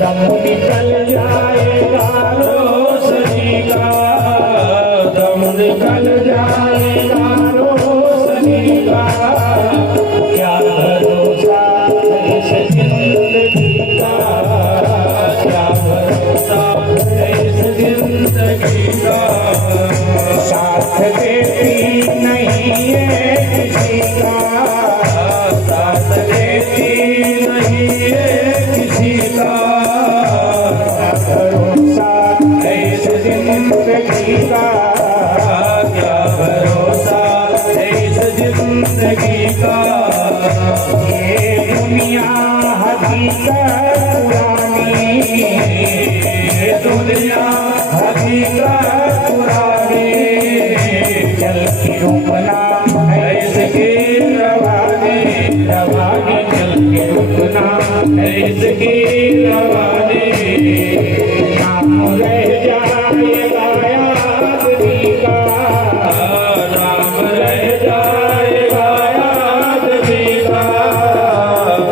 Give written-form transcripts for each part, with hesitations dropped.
दम निकल जाएगा रोशनी का, दम निकल जाएगा रोशनी का। क्या भरोसा इस जिंदगी का, क्या भरोसा इस जिंदगी का। साथ देती नहीं है किसी का, साथ देती नहीं है किसी का। भरोसा इस जिंदगी का, क्या भरोसा इस जिंदगी का। ये दुनिया हकीकत पुरानी, ये दुनिया हकीकत पुरानी। चल के रुकना इसकी रवानी, रवानी चल के रुकना इसकी रवानी। नाम रह जाएगा आदमी का, नाम रह जाएगा आदमी का।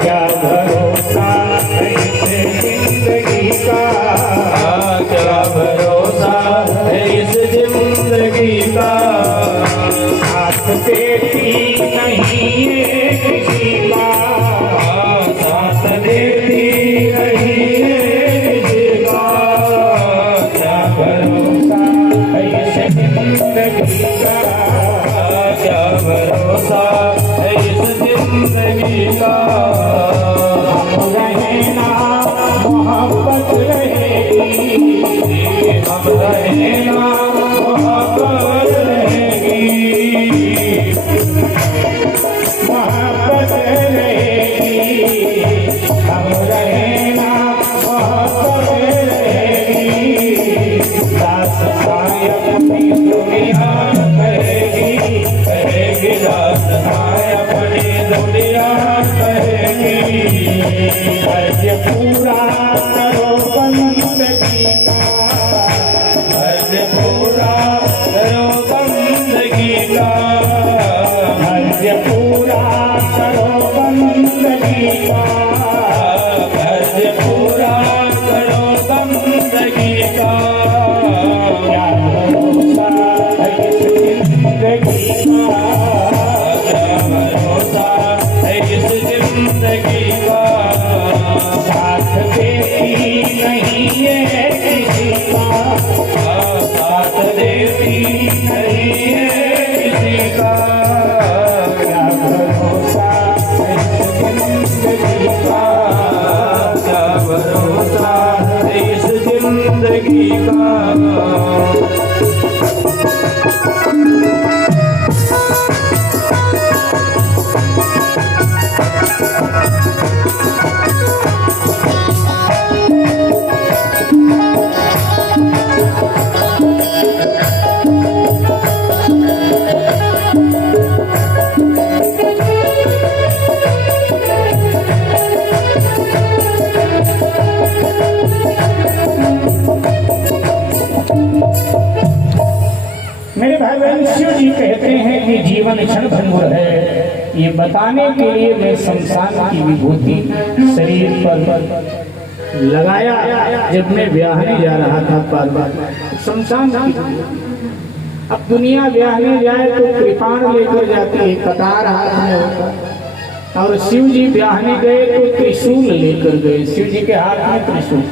क्या भरोसा इस जिंदगी का, क्या भरोसा इस जिंदगी का। साथ देती नहीं है किसी का, साथ देती नहीं है किसी का। क्या भरोसा इस जिंदगी का, क्या भरोसा इस जिंदगी का। हम रहना मोहब्बत रहेगी, हम रहना मोहब्बत रहेगी, मोहब्बत रहेगी। हम रहना मोहब्बत रहेगी। दास्तान अपनी दुनिया कहेगी, कहेगी दास्तान अपनी दुनिया कहेगी। अर्ज पूरा करो बंदगी का, अर्ज पूरा करो बंदगी का। अर्ज पूरा करो बंदगी का, अर्ज पूरा करो बंदगी का। क्या भरोसा इस जिंदगी का, क्या भरोसा इस जिंदगी का। साथ देती नहीं है किसी का, साथ देती नहीं है किसी का। क्या भरोसा इस जिंदगी का, क्या भरोसा इस जिंदगी का। मेरे भाई बहन, शिव जी कहते हैं कि जीवन क्षण भंगुर है। ये बताने के लिए मैं शमशान की विभूति शरीर पर लगाया जब मैं ब्याहने जा रहा था। बार शमशान की, अब दुनिया ब्याहने जाए तो कृपाण लेकर जाती है, कटार हाथ में होता। और शिव जी ब्याहने गए तो त्रिशूल लेकर गए। शिव जी के हाथ में त्रिशूल।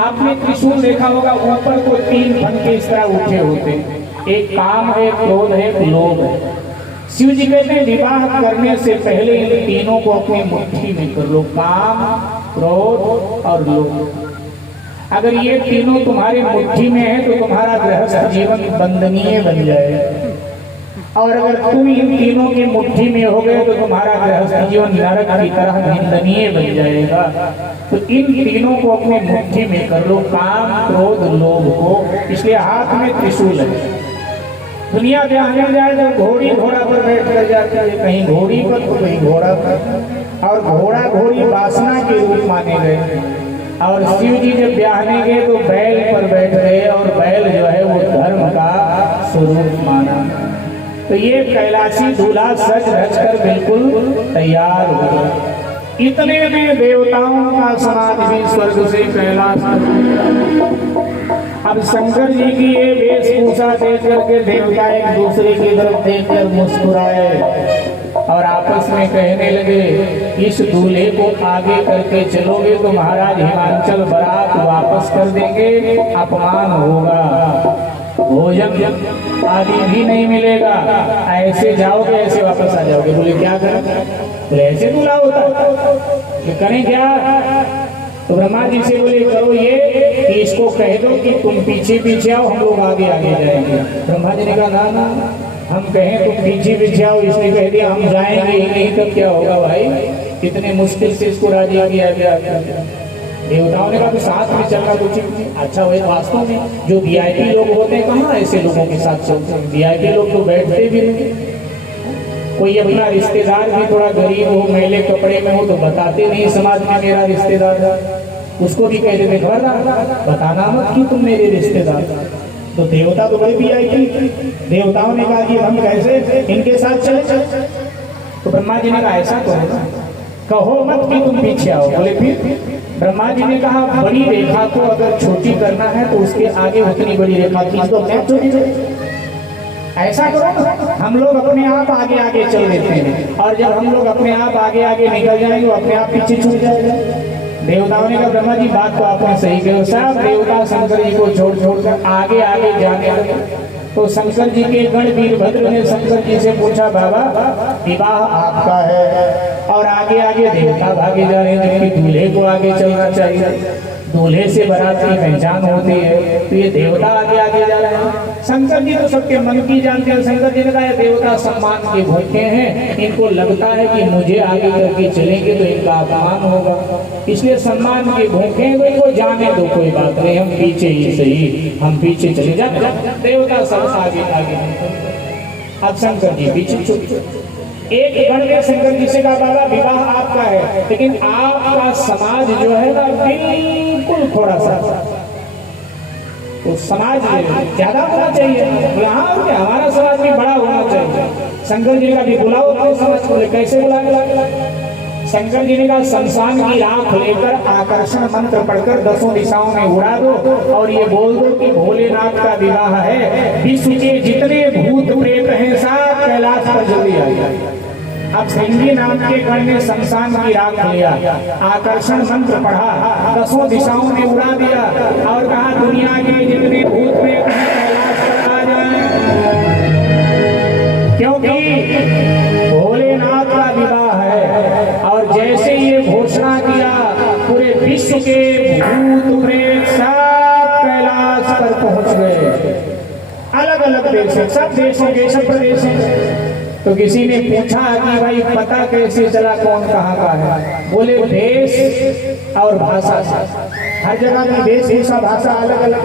आपने त्रिशूल देखा होगा, ऊपर को 3 फंके इस तरह उठे होते हैं। एक काम है, क्रोध है, लोभ है। शिव जी कहते हैं विवाह करने से पहले इन तीनों को अपनी मुट्ठी में कर लो, काम, क्रोध और लोभ। अगर ये तीनों तुम्हारी मुट्ठी में है तो तुम्हारा गृहस्थ जीवन बंदनीय बन जाएगा। और अगर तुम इन तीनों की मुट्ठी में हो गए तो तुम्हारा गृहस्थ जीवन नरक की तरह निंदनीय बन जाएगा। तो इन तीनों को अपने मुट्ठी में कर लो, काम, क्रोध, लोभ को। इसलिए हाथ में त्रिशूल है। दुनिया ब्याहने जाए तो घोड़ी घोड़ा पर बैठ कर जाती है, कहीं घोड़ी पर तो कहीं घोड़ा पर। और घोड़ा घोड़ी वासना के रूप माने गए। और शिव जी जब ब्याहने गए तो बैल पर बैठ गए, और बैल जो है वो धर्म का स्वरूप माना। तो ये कैलाशी दूल्हा सज धज कर बिल्कुल तैयार हो गया। इतने में देवताओं का समाज भी स्वर्ग से कैलाश तक। अब शंकर जी की ये वेशभूषा देख करके देवता एक दूसरे की तरफ देखकर मुस्कुराए और आपस में कहने लगे, इस दूल्हे को आगे करके चलोगे तो महाराज हिमांचल बारात वापस कर देंगे, अपमान होगा, भोजन आदि भी नहीं मिलेगा, ऐसे जाओगे ऐसे वापस आ जाओगे। बोले क्या करें? तो ऐसे दूल्हा होता तो करें क्या? तो ब्रह्मा जी से बोले करो ये कि इसको कह दो कि तुम पीछे पीछे आओ, हम लोग आगे आगे जाएंगे। ब्रह्मा जी ने कहा ना ना, हम कहें तुम पीछे पीछे आओ, इसने कह दिया हम जाएंगे ही नहीं, तब क्या होगा भाई? कितने मुश्किल से इसको राजी किया गया। देवताओं ने कहा तो साथ में चलना कुछ अच्छा हुआ। वास्तव में जो वीआईपी लोग होते हैं कहाँ ऐसे लोगों के साथ चलते हैं? वीआईपी लोग तो बैठते भी नहीं। कोई अपना रिश्तेदार भी थोड़ा गरीब हो, मैले कपड़े में हो तो बताते नहीं समाज में मेरा रिश्तेदार है, उसको भी कह देते खबरदार बताना मत कि तुम मेरे रिश्तेदार। तो देवता तो बड़े वीआईपी, देवताओं ने कहा कि हम कैसे इनके साथ चले? तो ब्रह्मा जी ने कहा ऐसा कहो मत कि तुम पीछे आओ। बोले फिर? ब्रह्मा जी ने कहा बड़ी रेखा को अगर छोटी करना है तो उसके आगे उतनी बड़ी रेखा खींच दो, क्या छोटी? ऐसा करो हम लोग अपने आप आगे आगे चल देते हैं, और जब हम लोग अपने आप आगे आगे निकल जाएंगे तो अपने आप पीछे छूट जाएगा। देवताओं ने कहा ब्रह्मा जी बात तो आपने सही कही। सब देवता शंकर जी को छोड़ छोड़कर आगे आगे जाने लगे। तो शंकर जी के गण वीरभद्र ने शंकर जी से पूछा बाबा विवाह आपका है, और आगे आगे देवता भागे जा रहे हैं, जबकि दूल्हे को आगे चलना चाहिए, दूल्हे से बारात की पहचान होती है, तो ये देवता आगे आगे जा रहे हैं। शंकर जी तो सबके मन की जानते हैं। शंकर जी ने कहा देवता सम्मान के भूखे हैं, इनको लगता है कि मुझे आगे करके चलेंगे तो इनका अपमान होगा, इसलिए सम्मान के भूखे हैं, इनको जाने दो, कोई बात नहीं, हम पीछे ही सही, हम पीछे चले जाते। देवता सब आगे आगे। अब शंकर जी पीछे। एक गण ने शंकर जी से कहा बाबा विवाह आपका है, लेकिन आपका समाज जो है ना बिल्कुल थोड़ा सा, तो समाज ज्यादा होना चाहिए। हाँ हमारा समाज भी बड़ा होना चाहिए। शंकर जी का भी बुलाओ अपने समाज को। कैसे बुलाएंगे? शंकर जी ने कहा शमशान की राख लेकर आकर्षण मंत्र पढ़कर 10 दिशाओं में उड़ा दो और ये बोल दो कि भोलेनाथ का विवाह है, विश्व के जितने भूत प्रेत हैं सब कैलाश पर जल्दी आ जाए। अब सिंगी नाम के गण ने शमशान की राख लिया, आकर्षण मंत्र पढ़ा, 10 दिशाओं में उड़ा दिया और कहा दुनिया के जितने भूत प्रेत हैं कैलाश पर आ जाएं, क्योंकि भोलेनाथ का विवाह है। और जैसे ये घोषणा किया पूरे विश्व के भूत प्रेत सब कैलाश पर पहुंच गए। अलग अलग देश, सब देशों के, सब प्रदेशों। तो किसी ने पूछा कि भाई पता कैसे चला कौन कहाँ का है? बोले देश और भाषा, हर जगह की वेशभूषा भाषा अलग अलग।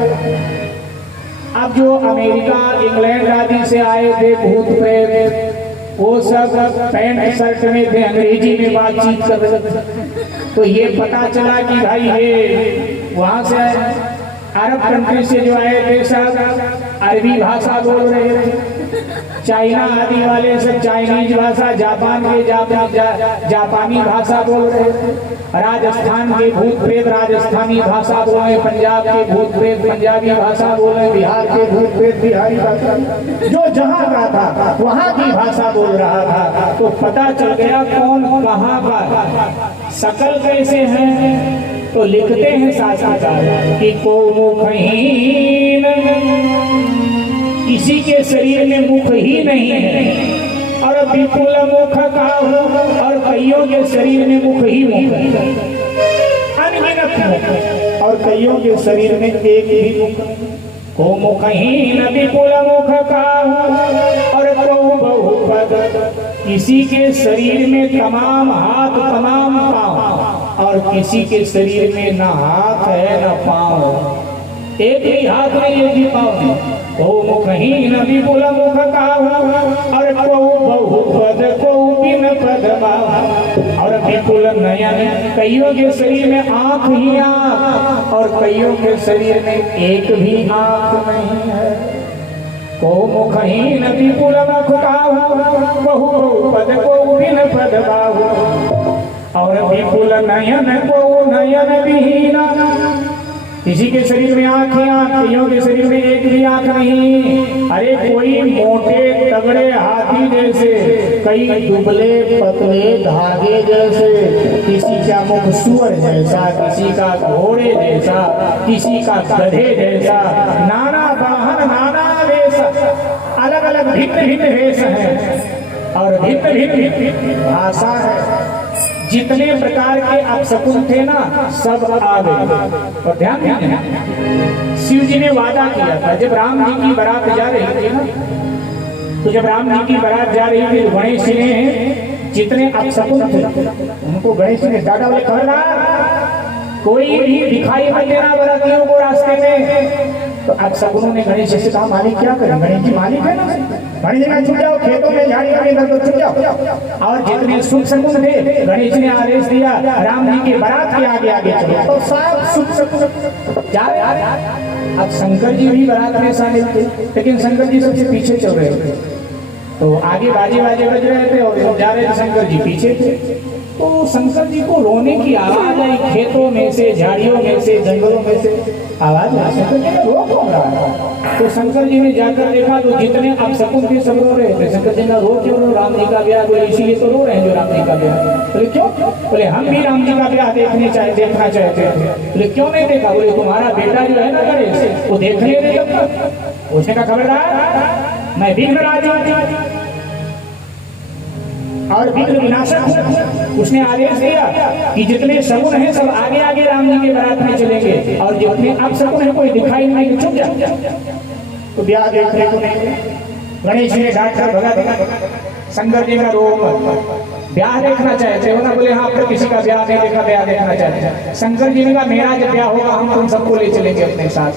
अब जो अमेरिका इंग्लैंड आदि से आए थे भूत प्रेत, वो सब पैंट शर्ट में थे, अंग्रेजी में बातचीत कर रहे थे। तो ये पता चला कि भाई ये वहां से अरब कंट्री से जो आए थे सब अरबी भाषा बोल रहे थे, चाइना आदि वाले सब चाइनीज भाषा, जापान के जापानी भाषा बोल रहे थे, राजस्थान के भूत प्रेत राजस्थानी भाषा बोल रहे, पंजाब के भूत प्रेत पंजाबी भाषा बोल रहे, बिहार के भूत प्रेत बिहारी भाषा, जो जहाँ का था वहाँ की भाषा बोल रहा था। तो पता चल गया कौन कहाँ का, शकल कैसे हैं। तो लिखते हैं शास्त्रकार कि को मुखहीन, किसी के शरीर में मुख ही नहीं है, और विपुल मुख का और कईयों के शरीर में मुख ही मुख है, अनगिनत मुख, और कईयों के शरीर में एक ही मुख। को मुखहीन विपुल मुख का और को बहुपद, किसी के शरीर में तमाम हाथ तमाम पांव, और किसी के शरीर में न हाथ है न पांव, एक ही हाथ नहीं एक ही पांव नहीं। को मुखहीन विपुल मुख का और को बहुपद को बिन पद और विपुल नयन, कईयों के शरीर में आंख ही आंख और कईयों के शरीर में एक भी आंख नहीं है। को मुखहीन विपुल मुख का बहुपद को बिन पद और विपुल नयन को नयन विहीना, किसी के शरीर में आंख है, कईयों के शरीर में एक भी आंख नहीं। अरे कोई मोटे तगड़े हाथी जैसे, कई दुबले पतले धागे जैसे, किसी का मुख सुअर जैसा, किसी का घोड़े जैसा, किसी का गधे जैसा, नाना वाहन नाना वेश, अलग अलग भिन्न भिन्न वेश है और भिन्न भिन्न भाषा है। जितने प्रकार के अपशकुन थे ना सब आ गए। और ध्यान देना, शिव जी ने वादा किया था जब राम जी की बारात जा रही थी ना, तो जब राम जी की बारात जा रही थी तो गणेश ने जितने अपशकुन थे उनको गणेश ने डांटा, बोले खबरदार कोई भी दिखाई मत देना बारातियों को रास्ते में। तो अपशकुनों ने गणेश से कहा मालिक क्या करें, गणेश जी मालिक है ना, गणेश जी छुप जाओ खेतों में झाड़ियों में इधर छुप जाओ। और जितने शुभ शकुन थे गणेश ने आदेश दिया राम जी की बारात के आगे आगे चलो, तो सब शुभ शकुन जा रहे। अब शंकर जी भी बारात में शामिल थे, लेकिन शंकर जी सबसे पीछे चल रहे थे। तो आगे बाजे बाजे बज रहे थे और जा रहे थे, शंकर जी पीछे थे। तो शंकर जी को रोने की आवाज आई, खेतों में से, झाड़ियों में से, जंगलों में से आवाज आई। शंकर जी ने रो क्यों रहा है? तो शंकर जी ने जाकर देखा तो जितने अपशकुन थे सब रो रहे थे। शंकर जी ने रो क्यों रो, राम जी का ब्याह, बोले इसीलिए तो रो रहे हैं जो राम जी का ब्याह। बोले क्यों? बोले हम भी राम जी का ब्याह देखना चाहते थे। बोले क्यों नहीं देखा? बोले तुम्हारा बेटा जो है ना गणेश, वो देखने नहीं लगता। उसने कहा खबरदार मैं विघ्नराज और विघ्न विनाशक हूं। उसने आदेश दिया कि जितने शकुन हैं सब आगे आगे राम जी के बारात में चलेंगे और जितने अपशकुन हैं कोई दिखाई नहीं, चुप जा। तो ब्याह देखने को नहीं, गणेश ने डांट कर भगा। शंकर जी का रोग ब्याह देखना चाहते हो ना? बोले हाँ, तो किसी का ब्याह नहीं देखा, ब्याह देखना चाहते। शंकर जी ने कहा मेरा जब ब्याह होगा हम तुम सबको ले चलेंगे अपने साथ।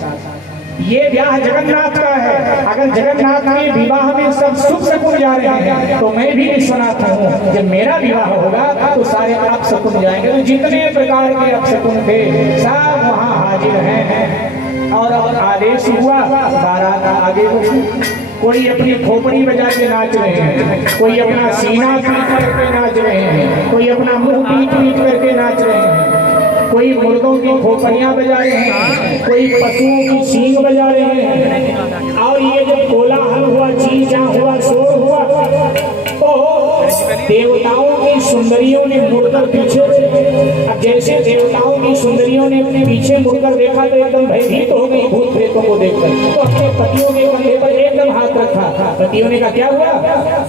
ये ब्याह जगन्नाथ का है, अगर जगन्नाथ के विवाह में सब शुभ शकुन जा रहे हैं तो मैं भी विश्वनाथ हूँ, जब मेरा विवाह होगा तो सारे अपशकुन जाएंगे। तो जितने प्रकार के अपशकुन थे सब वहाँ हाजिर हैं। और अब आदेश हुआ बारात आगे बढ़ी। कोई अपनी खोपड़ी बजा के नाच रहे हैं, कोई अपना सीना पीट करके नाच रहे हैं, कोई अपना मुंह पीट पीट करके नाच रहे हैं, कोई मुर्गों की खोपड़ियां बजा रहे हैं, कोई पशुओं की सींग बजा रहे हैं। और ये जब कोलाहल हुआ, चीजा हुआ, शोर हुआ, तो देवताओं की सुंदरियों ने मुड़कर पीछे, अब जैसे देवताओं की सुंदरियों ने अपने पीछे मुड़कर देखा तो एकदम भयभीत हो गई भूत प्रेतों को देखकर। तो अपने पतियों के कंधे पर एकदम हाथ रखा। पतियों ने कहा क्या हुआ?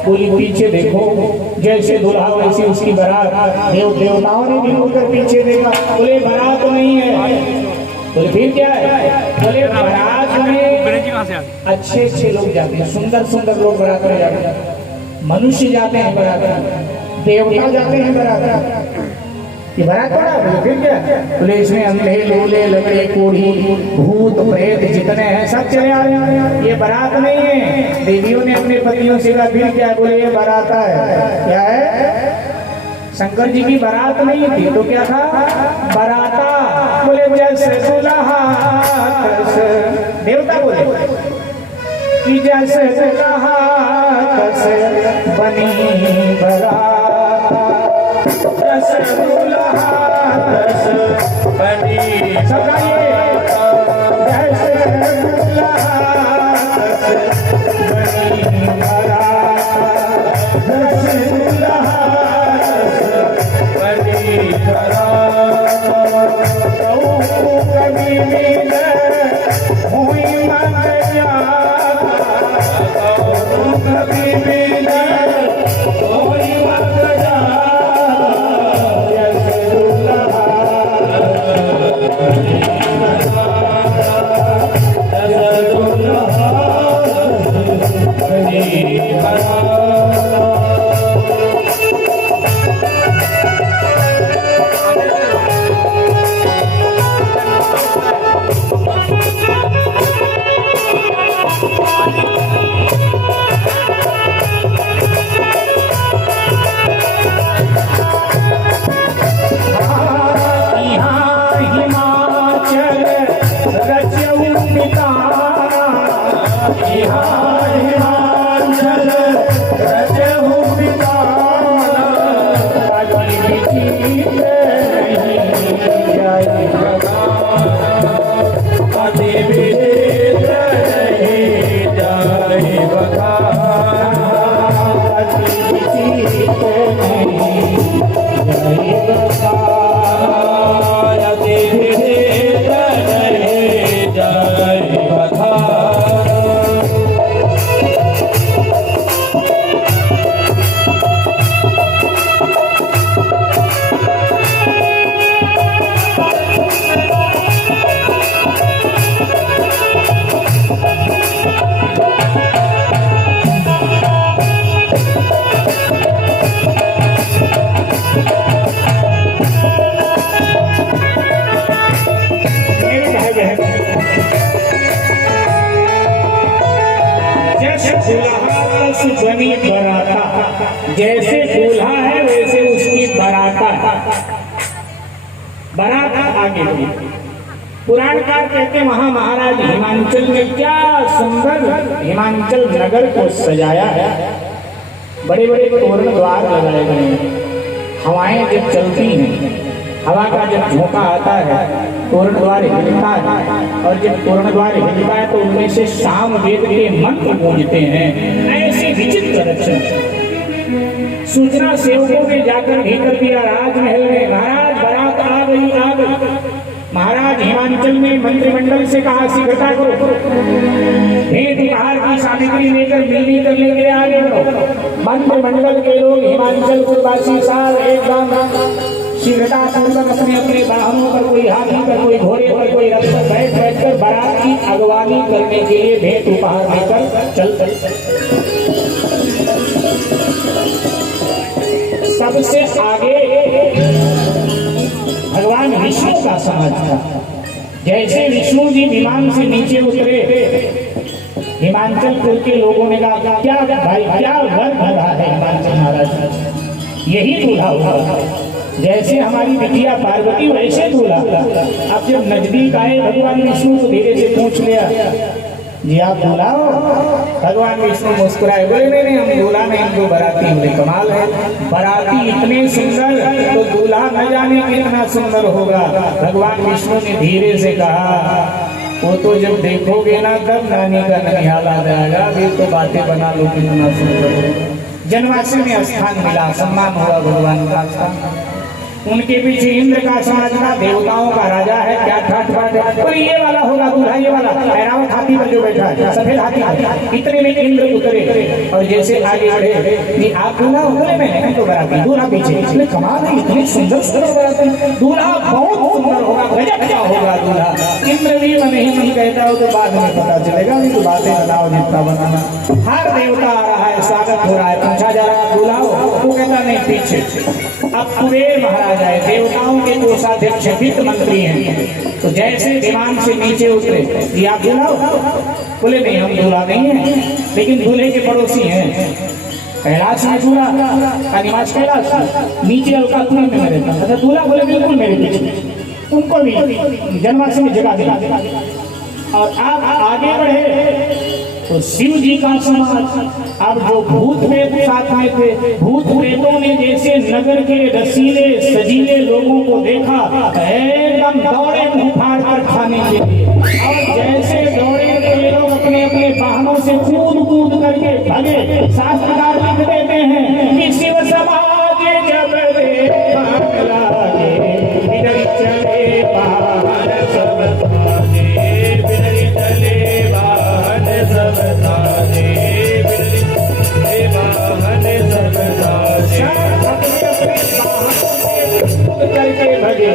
बोली पीछे देखो, जैसे दुल्हा वैसी उसकी बारात। देवताओं ने भी मुड़कर पीछे देखा, बोले बारात नहीं है। बोले फिर क्या है? बोले बारात में अच्छे अच्छे लोग जाते हैं, सुंदर सुंदर लोग बारात में जाते हैं, मनुष्य जाते हैं बारात में, देवता जाते हैं बारात में। ये बारात बड़ा है। फिर क्या? बोले इसमें अंधे लूले लंगड़े कोढ़ी भूत प्रेत जितने हैं सब चले आ रहे हैं, ये बारात नहीं है। देवियों ने अपने पतियों से कहा फिर क्या? बोले ये बारात है। क्या है? शंकर जी की बारात नहीं थी तो क्या था? बाराता। बोले जैसे दुल्हा, देवता बोले कि जैसे दुल्हा बनी बारात, जैसे दुल्हा बनी, सब गाइए, जैसे दुल्हा बनी बारात, जैसे दुल्हा कभी मिल हुई मन कभी मिल हुई मन जैसे दुल्हा बहन, जैसे दूल्हा बस बनी बराता, जैसे दूल्हा है वैसे उसकी बराता है। बारात आगे बढ़ी। पुराणकार कहते हैं वहां महाराज हिमांचल में क्या सुंदर हिमांचल नगर को सजाया है। बड़े बड़े तोरण द्वार लगाए गए हैं। हवाएं जब चलती हैं, हवा का जब झोंका आता है, तोरण द्वार हिलता है, और जब तोरण द्वार हिलता है तो उनमें से साम वेद के मंत्र गूंजते हैं। ऐसी विचित्र रचना। सूचना सेवकों ने जाकर भीतर दिया राजमहल में, महाराज बारात आ गई, आ गई। महाराज हिमांचल में मंत्रिमंडल से कहा शीघ्रता करो, भेंट उपहार की सामग्री लेकर मिलनी करने के लिए आगे बढ़ो। मंत्रिमंडल के लोग हिमांचल पुरवासी साल एकदम शीघ्रता पूर्वक अपने अपने वाहनों पर, कोई हाथी पर, कोई घोड़े पर, कोई रथ पर बैठ बैठकर बारात की अगवानी करने के लिए भेंट उपहार लेकर चल पड़े। सबसे आगे भगवान विष्णु का समाज था। जैसे विष्णु जी विमान से नीचे उतरे, हिमांचलपुर के लोगों ने कहा क्या भाई, क्या वर भरा है हिमांचल महाराज, यही दूल्हा हुआ। जैसे हमारी बिटिया पार्वती वैसे दूल्हा। अब जब नजदीक आए भगवान विष्णु को धीरे से पूछ लिया, जी आप दूल्हा हो? भगवान विष्णु मुस्कुराए, बोले नहीं हम दूल्हा नहीं, हम तो बाराती। बोले कमाल है, बाराती इतने सुंदर तो दूल्हा न जाने कितना सुंदर होगा। भगवान विष्णु ने धीरे से कहा, वो तो जब देखोगे ना तब नानी का ननिहाल आ जाएगा, अभी तो बातें बना लो कितना सुंदर होगा। जन्माष्टमी में स्थान मिला, सम्मान हुआ भगवान का स्थान। उनके पीछे इंद्र का समाज था, देवताओं का राजा है, क्या ठाट बाट है, और ये वाला होगा दूल्हा, ये वाला ऐरावत हाथी पर जो बैठा है, सफेद हाथी। इतने में इंद्र उतरे और जैसे आगे बढ़े, ये आप दूल्हा उतरे में तो बराती, दूल्हा पीछे। इसलिए कमाल है, इतनी सुंदर सुंदर बराती, दूल्हा बहुत सुंदर होगा, गजब का होगा दूल्हा। इंद्र भी मन ही नहीं कहता हो तो बाद में पता चलेगा, अभी तो बातें बताओ जितना बनाना। हर देवता आ रहा है, स्वागत हो रहा है, पूछा जा रहा है दूल्हा हो, वो कहता नहीं पीछे। अब कुबेर महाराज आए, देवताओं के कोषाध्यक्ष वित्त मंत्री हैं, तो जैसे विमान से नीचे उतरे, ये आप दूल्हा हो? बोले नहीं हम दूल्हा नहीं है, लेकिन दूल्हे के पड़ोसी हैं। कैलाश में दूल्हा, निवास कैलाश, नीचे अलकापुरी में रहता। अच्छा दूल्हा? बोले बिल्कुल मेरे पीछे। उनको भी जन्माष्टमी में जगा दिया। और आप आगे बढ़े तो शिव जी का समाज। अब जो भूत प्रेत साथ में थे, भूत प्रेतों ने जैसे नगर के रसीले सजीले लोगों को देखा, एकदम दौड़े मुंह फाड़ कर खाने के लिए। और जैसे दौड़े ये लोग अपने अपने वाहनों से कूद कूद करके भागे। शास्त्रकार लिख देते हैं कि शिव समाज जब देखा लागे, इधर चले बाहर सब ताजे, इधर चले बाहर सब ताजे, इधर बाहर सब ताजे। करके भगे,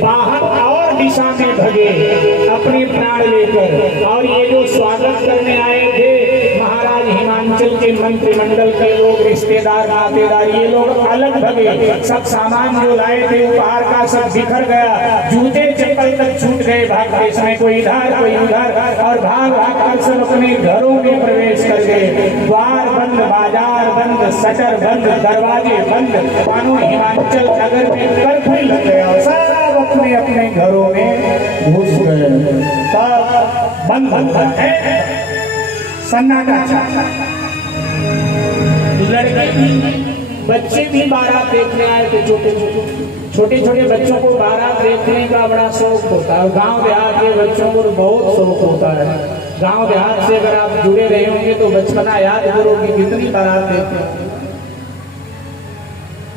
बाहर और दिशा में भगे अपने प्राण लेकर। और ये जो स्वागत करने आए थे महाराज हिमांचल के मंत्रिमंडल के लोग, रिश्तेदार नातेदार, ये लोग अलग भगे। सब सामान जो लाए थे उपहार का सब बिखर गया, जूते चप्पल तक छूट गए भागते। इसमें कोई इधर कोई उधर, और भाग भाग कर सब अपने घरों में प्रवेश कर गए। द्वार बंद, बाजार बंद, शटर बंद, दरवाजे बंद, मानो हिमांचल नगर में कर्फ्यू लग गया। सब अपने अपने घरों में घुस गए, सब बंद बंद है, सन्नाटा। लड़के बच्चे भी बारात देखने आए थे, छोटे छोटे बच्चों को बारात देखने का बड़ा शौक होता है। गांव देहात के बच्चों को बहुत शौक होता है। गांव देहात से अगर आप जुड़े रहे होंगे तो बचपना याद करोगे कितनी बारात देखते हैं,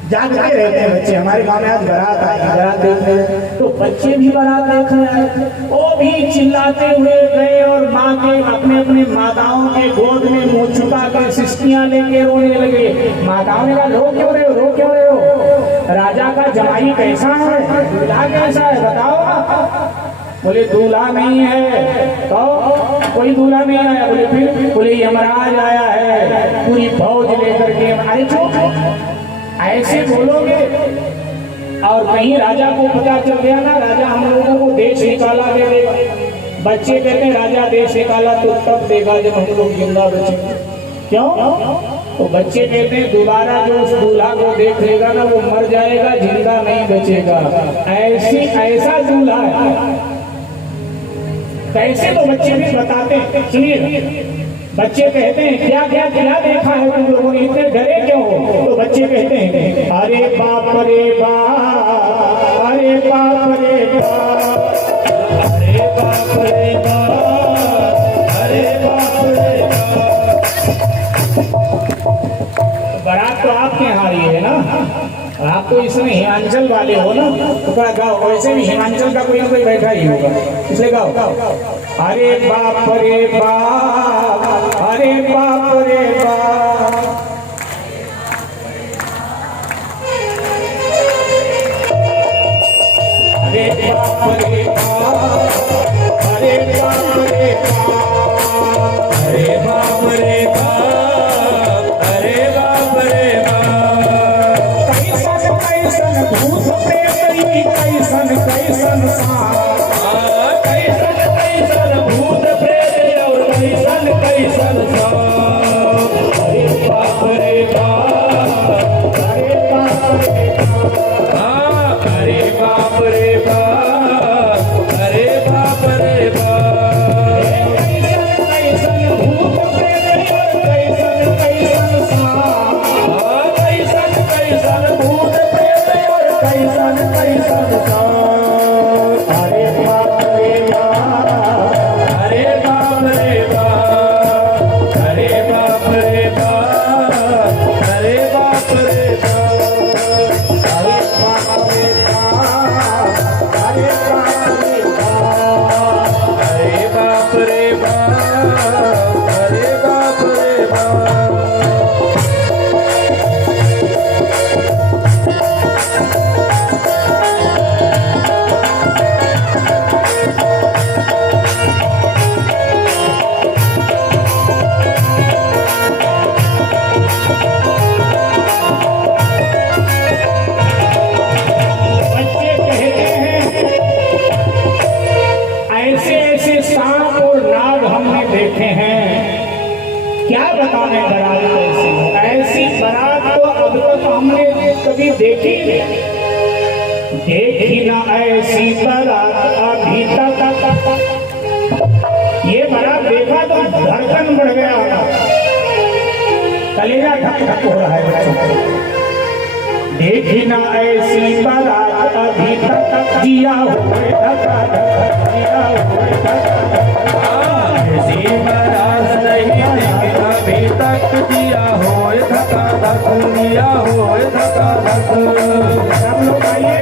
जागते रहते हैं बच्चे। हमारे गांव में आज बारात आई, बारात देखते हैं तो बच्चे भी बारात देखने आए, वो भी चिल्लाते हुए गए और माँ के अपने अपने माताओं के गोद में मुंह छुपा कर सिस्कियां लेके रोने लगे। माताओं ने कहा रो क्यों रहे हो, रो क्यों रहे हो? राजा का जमाई कैसा है, दूल्हा कैसा है बताओ। बोले दूल्हा नहीं है। तो कोई दूल्हा नहीं आया। बोले फिर? बोले यमराज आया है पूरी फौज लेकर के। अरे चुप, ऐसे बोलोगे और कहीं राजा को पता चल गया ना, राजा हम लोगों को देश निकाला दे। बच्चे कहते हैं राजा देश निकाला तो तब देगा जब हम लोग जिंदा बचेंगे। क्यों? तो बच्चे कहते हैं दोबारा जो उस दूल्हा को देख लेगा ना वो मर जाएगा, जिंदा नहीं बचेगा। ऐसा दूल्हा है। कैसे? तो बच्चे भी बताते हैं, सुनिए। बच्चे कहते हैं क्या क्या क्या देखा है तुम लोगों ने, इतने डरे क्यों हो? तो बच्चे कहते हैं अरे बाप रे बाप, अरे बाप रे बाप, अरे बाप रे बाप, अरे बाप रे बाप। बारात तो आपके यहाँ रही है ना, आप तो इसमें हिमाचल वाले हो ना, तो क्या गाओ। वैसे भी हिमाचल का कोई ना कोई बैठा ही होगा, इसलिए गाओ अरे बाप रे बाप, अरे बाप रे बाप। अरे बाप रे बाप, अरे बाप रे बाप, अरे बाप रे बाप, अरे बाप रे बाप। कैसन कैसन भूत प्रेत, कैसन कैसन सांप, कैसन कैसन भूत प्रेत और कैसन कैसन सांप। अरे बाप रे बाप, अरे बाप रे बाप, अरे बाप रे बाप, अरे बाप रे बाप। कैसन कैसन भूत प्रेत और कैसन कैसन सांप, कैसन कैसन भूत प्रेत और कैसन कैसन सांप। अरे बाप रे बाप, अरे बाप रे बाप, अरे बाप रे बाप, अरे बाप रे बाप, अरे बाप रे बाप, अरे बाप रे बाप, अरे बाप रे बाप, अरे बाप रे बाप। बच्चे कहते हैं ऐसे ऐसे सांप और नाग हमने देखे हैं, क्या बताने बारात कैसी हो। ऐसी बारात तो अब तक हमने कभी देखी ना ऐसी बारात अभी तक। ये बारात देखा तो धड़कन बढ़ गया, कलेजा धक धक हो रहा है बच्चों को। देखी ना ऐसी बारात अभी तक, जिया हुए धका धक, जिया हुए धका धक। ऐसी बारात नहीं देखी अभी तक, जिया हुए धका धक, जिया हुए धका धक। सब लोग आइए।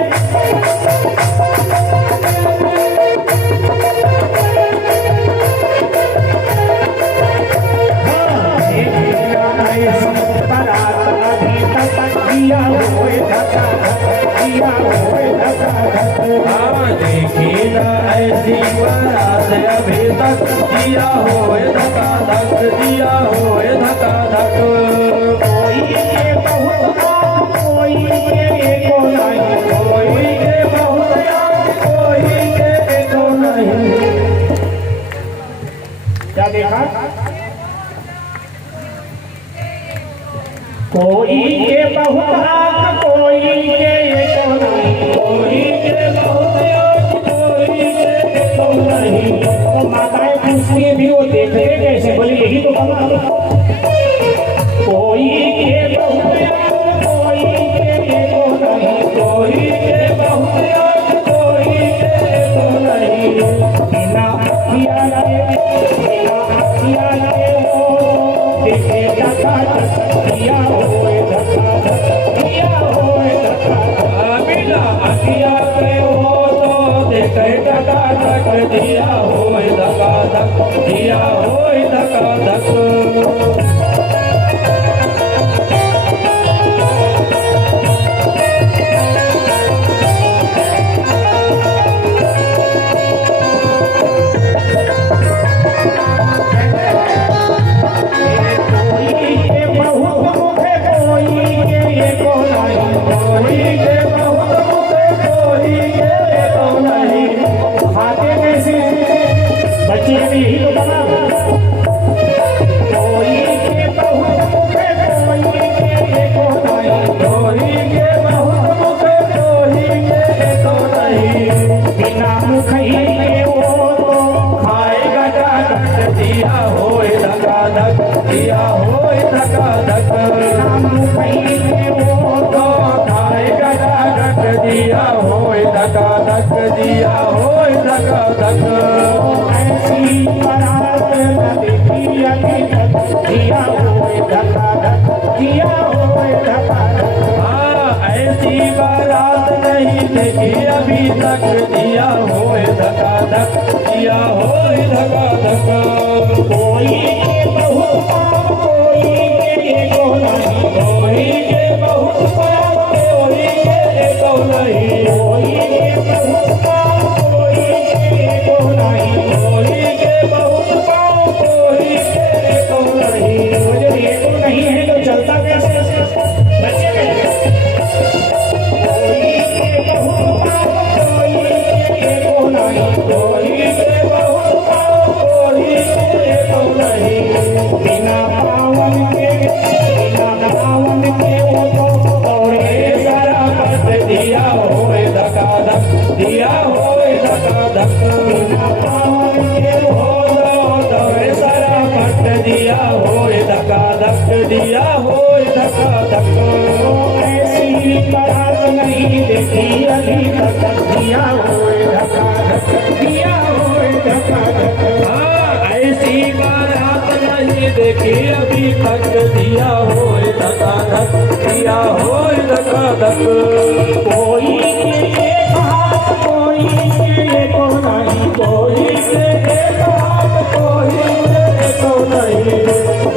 जिया हुए धका धक, जिया हुए धका धक। देखी ना ऐसी बारात अभी तक, जिया हुए धका धक, जिया हुए धका धक। कोई के बहुत आम, कोई के एको नहीं, कोई के बहुत आम, कोई के एको नहीं। क्या देखा? कोई के बहुत आँख, कोई के एको नहीं, कोई के बहुत आँख, कोई के एको नहीं। तो माताएं पूछती है भी वो देखते कैसे? बोले यही तो बना। कोई के बहुत आँख, कोई के एको नहीं, कोई के बहुत आँख, कोई के एको नहीं। बिना अखिया लगे, बिना अखिया लगे वो देखे धका धक, जिया हुए धका धक, जिया हुए धका धक। बिना अखिया लगे वो तो देखे धका धक, जिया हुए धका धक, जिया हुए धका धक। कोई के बहुत मुख, कोई के एको नहीं, कोई के बहुत मुख, कोई के एको नहीं। खाते कैसे? के वो तो खाएगा डाक दिया होए धका धक दिया होए धका धक मुखई के वो तो खाएगा डाक दिया होए धका धक दिया होए धका धक ऐसी बारात न देखी अभी तक दिया हुए धका धक दिया हुए धका धक। हाँ ऐसी बारात नहीं देखी अभी तक दिया होए धका धक दिया होए धका धक कोई के बहुत पाप कोई के एको नहीं कोई के बहुत पाप कोई के एको नहीं कोई के बहुत पाप कोई के एको नहीं कोई के बहुत पाप कोई के एको नहीं मुझे एको नहीं है तो चलता कैसे बच्चे में कोई के बहुत पाप कोई के एको नहीं कोई के बहुत पाप कोई के एको नहीं बिना पावन के वो तो दौड़े सारा पट दिया होए धका धक दिया होए धका धक बिना पावन के वो हो दौड़े सारा पट दिया होए धका धक दिया होए धका धक ऐसी बारात नहीं देखी अभी तक दिया हुए धका धक दिया हुए धका धक। हाँ ऐसी बारात नहीं देखी अभी तक दिया होए धका धक दिया होए धका धक कोई के एक हाथ कोई के एको नहीं कोई के एक हाथ कोई के एको नहीं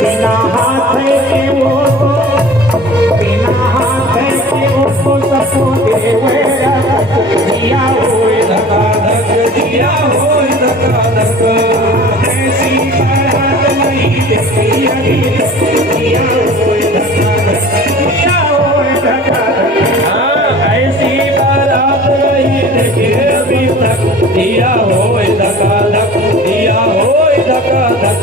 बिना हाथ के वो तो बिना हाथ के वो तो सबको देवे रखत दिया हुए धका धक दिया होए धका धक ऐसी बारात नहीं देखी अभी तक दिया हुए धका धक दिया हुए धका धक। हाँ ऐसी बारात नहीं देखी अभी तक दिया होए धका धक दिया होए धका धक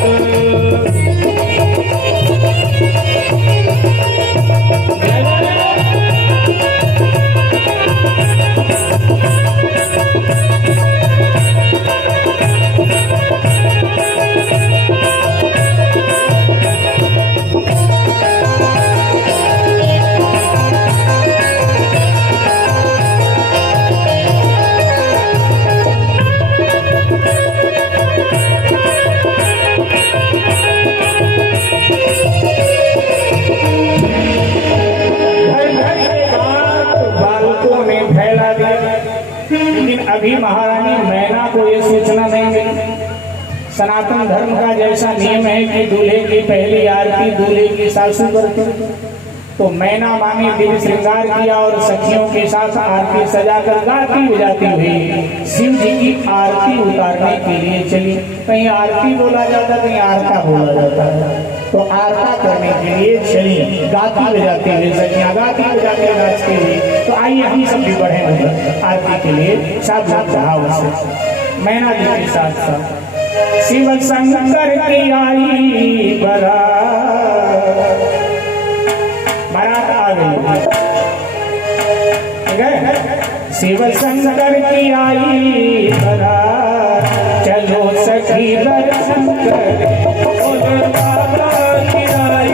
लेकिन अभी महारानी मैना को ये सूचना नहीं मिली। सनातन धर्म का जैसा नियम है कि दूल्हे की पहली आरती दूल्हे की सासू करते, तो मैना माँ ने दिव्य श्रृंगार किया और सखियों के साथ आरती सजाकर गाती बजाती हुई शिव जी की आरती उतारने के लिए चली। कहीं आरती बोला जाता, कहीं आरता बोला जाता है, तो आरता करने के लिए चली गाती बजाते हुए, सखियां गाती बजाते हुए नाचते हुए। तो आइए हम सब भी बढ़े उधर आरती के लिए साथ साथ भाव से मैना जी के साथ साथ शिव शंकर की आई बारात आ गई। ठीक है, शिव शंकर की आई बारात, चलो सखी दर्शन कर